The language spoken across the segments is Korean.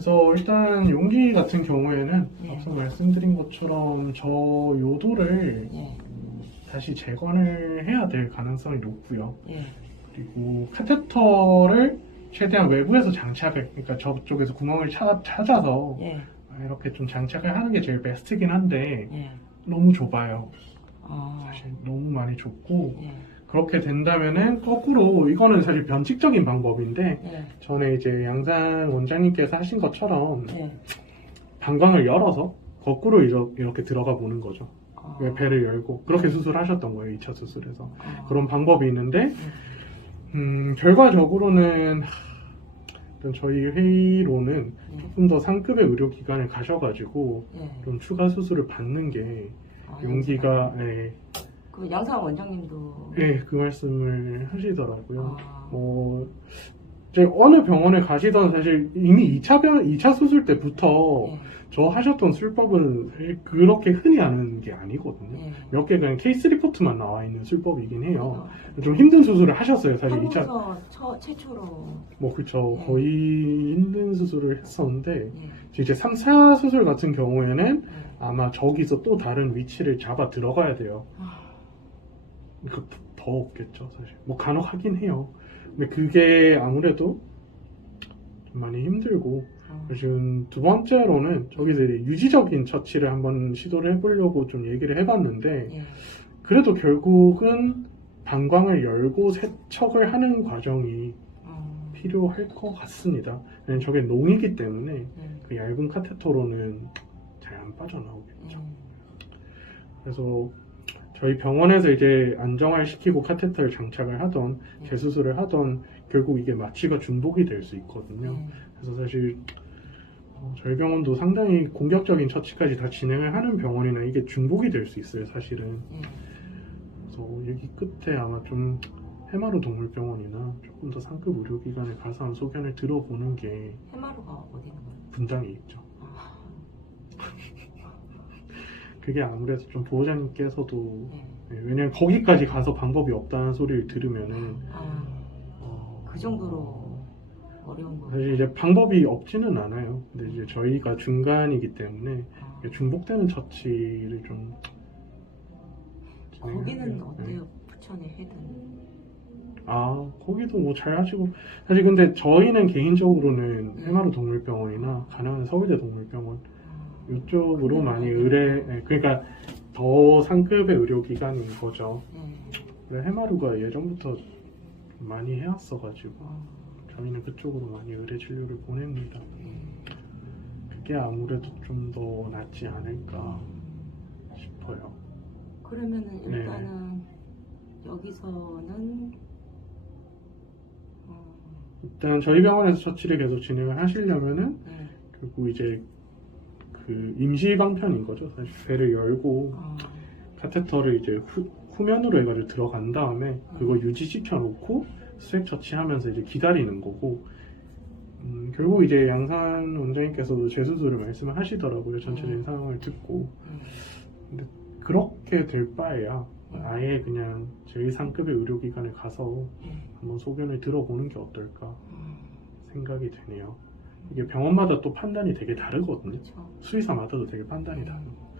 그래서 일단 용기 같은 경우에는 예. 앞서 말씀드린 것처럼 저 요도를 예, 다시 재건을 해야 될 가능성이 높고요. 예, 그리고 카테터를 최대한 외부에서 장착을, 그러니까 저쪽에서 구멍을 찾, 찾아서 예, 이렇게 좀 장착을 하는 게 제일 베스트긴 한데 예. 너무 좁아요. 어, 사실 너무 많이 좁고 예, 그렇게 된다면은 거꾸로 이거는 사실 변칙적인 방법인데 예, 전에 이제 양산 원장님께서 하신 것처럼 예. 방광을 열어서 거꾸로 이러- 이렇게 들어가 보는 거죠. 어, 왜 배를 열고 그렇게 수술하셨던 거예요 2차 수술에서. 어, 그런 방법이 있는데 예, 음, 결과적으로는 하, 일단 저희 회의로는 예, 조금 더 상급의 의료기관에 가셔가지고 예. 좀 추가 수술을 받는 게 아, 용기가 예, 그 양상 원장님도 예, 그 말씀을 하시더라고요. 아, 뭐 이제 어느 병원에 가시던 사실 이미 2차 병 2차 수술 때부터 예, 저 하셨던 술법은 사실 그렇게 흔히 하는 게 아니거든요. 예. 몇개 그냥 케이스 리포트만 나와 있는 술법이긴 해요. 그러니까 좀 힘든 수술을 하셨어요, 사실 2차. 한국에서 처, 최초로 뭐 그쵸 네. 거의 힘든 수술을 했었는데 예, 이제 3차 수술 같은 경우에는 예. 아마 저기서 또 다른 위치를 잡아 들어가야 돼요. 아, 그더 없겠죠, 사실. 뭐 간혹 하긴 해요. 근데 그게 아무래도 좀 많이 힘들고 어, 지금 두 번째로는 저기서 이제 유지적인 처치를 한번 시도를 해보려고 좀 얘기를 해봤는데 예, 그래도 결국은 방광을 열고 세척을 하는 과정이 어, 필요할 것 같습니다. 왜냐면 저게 농이기 때문에 예, 그 얇은 카테터로는 잘 안 빠져나오겠죠. 예. 그래서 저희 병원에서 이제 안정화를 시키고 카테터를 장착을 하던 예. 재수술을 하던 결국 이게 마취가 중복이 될 수 있거든요. 예. 그래서 사실 어, 저희 병원도 상당히 공격적인 처치까지 다 진행을 하는 병원이나 이게 중복이 될 수 있어요, 사실은. 예. 그래서 여기 끝에 아마 좀 해마루 동물병원이나 조금 더 상급 의료기관에 가서 한 소견을 들어보는 게 해마루가 어디 있는 거예요? 분당에 있죠. 아, 그게 아무래도 좀 보호자님께서도 예. 네, 왜냐면 거기까지 가서 방법이 없다는 소리를 들으면은 아, 어, 그 정도로 어려운 거. 사실 이제 방법이 없지는 않아요. 근데 이제 저희가 중간이기 때문에 아, 중복되는 처치를 좀 거기는 진행해야 돼요. 네. 어때요? 부천에 해든. 아 거기도 뭐 잘 하시고 사실 근데 저희는 개인적으로는 음. 해마루 동물병원이나 가능한 서울대 동물병원 아, 이쪽으로? 많이 의뢰 예, 그러니까 더 상급의 의료기관인 거죠. 예. 그래 해마루가 예전부터 좀 많이 해왔어가지고 어, 저희는 그쪽으로 많이 의뢰 진료를 보냅니다. 예. 그게 아무래도 좀 더 낫지 않을까 싶어요. 그러면은 네. 일단은 여기서는 어, 일단 저희 병원에서 처치를 계속 진행을 하시려면은 네. 결국 이제 그 임시 방편인 거죠. 사실 배를 열고 어, 카테터를 이제 후, 후면으로 해가지고 들어간 다음에 그거 유지시켜 놓고 수액 처치하면서 이제 기다리는 거고 음, 결국 이제 양산 원장님께서도 재수술을 말씀을 하시더라고요. 전체적인 음. 상황을 듣고 예. 그렇게 될 바에야 아예 그냥 제일 상급의 의료기관에 가서 예. 한번 소견을 들어보는 게 어떨까 어, 생각이 되네요. 이게 병원마다 또 판단이 되게 다르거든요. 그렇죠. 수의사마다도 되게 판단이 다르고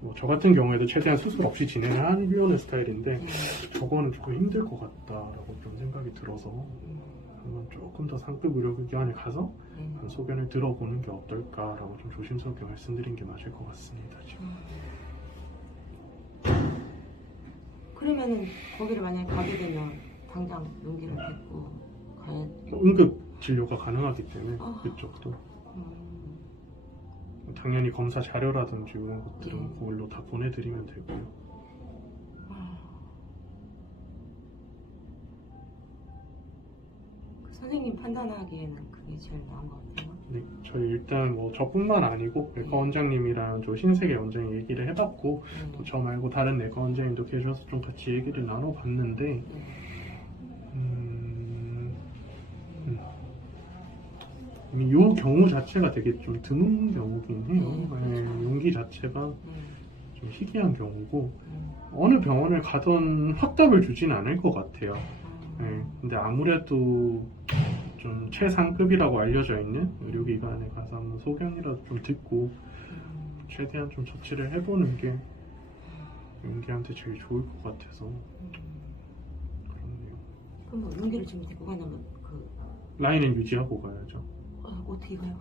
뭐 저 같은 경우에도 최대한 수술 없이 진행을 하려는 스타일인데 예. 저거는 조금 힘들 것 같다라고 좀 생각이 들어서 음, 한번 조금 더 상급 의료기관에 가서 예. 한 소견을 들어보는 게 어떨까라고 좀 조심스럽게 말씀드린 게 맞을 것 같습니다. 지금. 그러면은 거기를 만약에 가게 되면 당장 용기를 뱉고 가야 응급 진료가 가능하기 때문에 아. 그쪽도 음, 당연히 검사 자료라든지 이런 것들은 음. 그걸로 다 보내드리면 되고요. 아. 그 선생님 판단하기에는 그게 제일 나은 것 같아요. 네, 저희 일단 뭐 저뿐만 아니고 내과 원장님이랑 저 신세계 원장이 얘기를 해봤고 음, 또저 말고 다른 내과 원장님도 계셔서 좀 같이 얘기를 나눠봤는데 네. 음, 음. 이 경우 자체가 되게 좀 드문 경우긴 해요. 음, 네, 그렇죠. 용기 자체가 음, 좀 희귀한 경우고 음, 어느 병원을 가던 확답을 주진 않을 것 같아요. 아, 네, 근데 아무래도 좀좀 최상급이라고 알려져 있는 의료기관에 가서 한번 소견이라도 좀 듣고 음, 최대한 좀 처치를 해보는 게 용기한테 제일 좋을 것 같아서 음. 그렇네요. 그럼 뭐 용기를 지금 데리고 가냐면 그 라인은 유지하고 가야죠. 어, 어떻게 가요?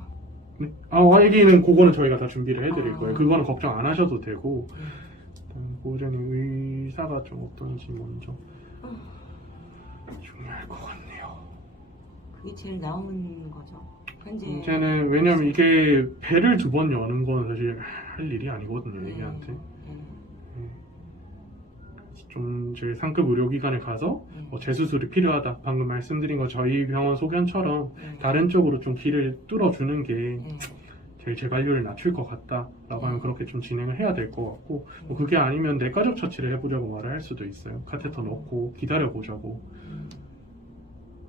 네? 아, 아기는 그거는 저희가 다 준비를 해드릴 아. 거예요. 그거는 걱정 안 하셔도 되고 음. 일단 보호자님 의사가 좀 어떤지 먼저 어, 중요할 것 같네요. 그게 제일 나은 거죠. 현재 문제는 왜냐면 이게 배를 두 번 여는 건 사실 할 일이 아니거든요. 네, 애기한테. 네, 좀 상급 의료기관에 가서 네, 뭐 재수술이 필요하다. 방금 말씀드린 거 저희 병원 소견처럼 네, 다른 쪽으로 좀 길을 뚫어주는 게 네, 제일 재발률을 낮출 것 같다라고 하면 네. 그렇게 좀 진행을 해야 될 것 같고 뭐 그게 아니면 내과적 처치를 해보자고 말을 할 수도 있어요. 카테터 넣고 기다려보자고. 음.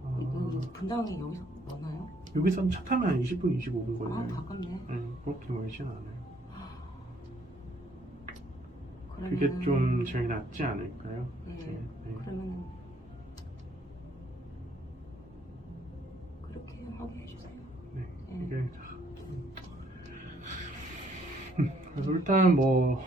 아, 이거 분당이 여기서 머나요? 여기서 차 타면 한 20분, 25분 아 걸려요. 가깝네. 네, 그렇게 멀진 않아요. 그러면 그게 좀 제일 낫지 않을까요? 네. 네, 네. 그러면 그렇게 하게 해주세요. 네, 네. 이게 그래서 일단 뭐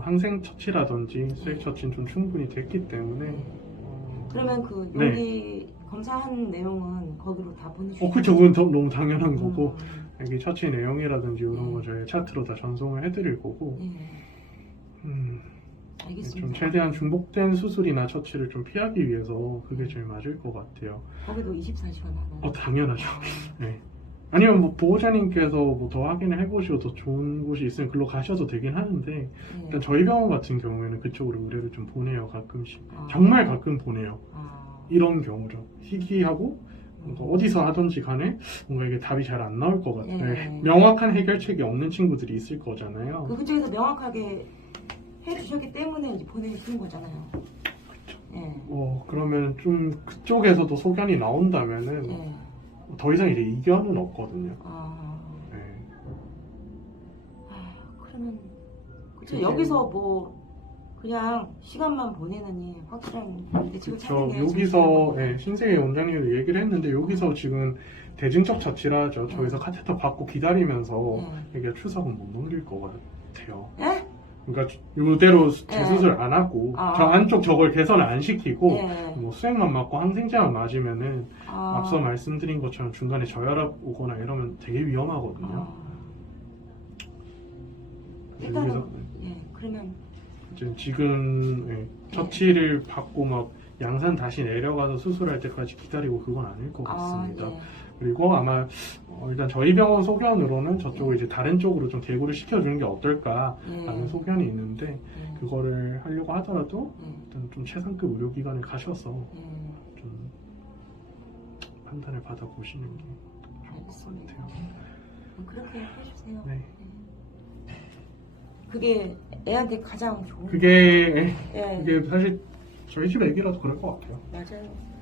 항생 처치라든지 수액 처치는 좀 충분히 됐기 때문에 네. 어, 그러면 그 네. 여기 검사한 내용은 거기로 다 보내주세요. 어 그쵸 그건 더- 너무 당연한 거고 음, 여기 처치 내용이라든지 이런 네. 거 저희 차트로 다 전송을 해드릴 거고 네, 음, 알겠습니다. 좀 최대한 중복된 수술이나 처치를 좀 피하기 위해서 그게 제일 맞을 것 같아요. 거기도 24시간 하나요? 어 당연하죠. 아, 네. 아니면 뭐 보호자님께서 뭐 더 확인을 해보시고 더 좋은 곳이 있으면 글로 가셔도 되긴 하는데 네. 일단 저희 병원 같은 경우에는 그쪽으로 의뢰를 좀 보내요 가끔씩 아. 정말 가끔 보내요 아, 이런 경우죠 희귀하고 뭔가 어디서 하든지 간에 뭔가 이게 답이 잘 안 나올 것 같아요 네. 명확한 해결책이 없는 친구들이 있을 거잖아요 그 그쪽에서 명확하게 해주셨기 때문에 이제 보내준 거잖아요. 예. 어 그러면 좀 그쪽에서도 소견이 나온다면은 예. 더 이상 이제 이견은 없거든요 아, 네. 아, 그러면 그쵸 그게- 여기서 뭐 그냥 시간만 보내느니 확실한 대책을 찾는 게 여기서 제일 예, 신세계 원장님도 얘기를 했는데 여기서 지금 대증적 처치를 하죠. 저기서 카테터 받고 기다리면서 네. 이게 추석은 못 넘길 것 같아요. 예? 그러니까 이대로 네. 재수술 안 하고 아. 저 안쪽 저걸 개선을 안 시키고 예. 뭐 수액만 맞고 항생제만 맞으면은 아, 앞서 말씀드린 것처럼 중간에 저혈압 오거나 이러면 되게 위험하거든요. 아, 그래서 일단은 예 그러면 이제 지금 예, 처치를 받고 막 양산 다시 내려가서 수술할 때까지 기다리고 그건 아닐 것 같습니다. 아, 예. 그리고 아마 어, 일단 저희 병원 소견으로는 저쪽을 이제 다른 쪽으로 좀 대구를 시켜주는 게 어떨까라는 예. 소견이 있는데 예. 그거를 하려고 하더라도 예. 일단 좀 최상급 의료기관에 가셔서 예. 좀 판단을 받아보시는 게 좋을 것. 같아요. 그렇게 해주세요. 네. 예. 그게 애한테 가장 좋은 그게 예. 그게 사실 저희 집 애기라도 그럴 것 같아요. 맞아요.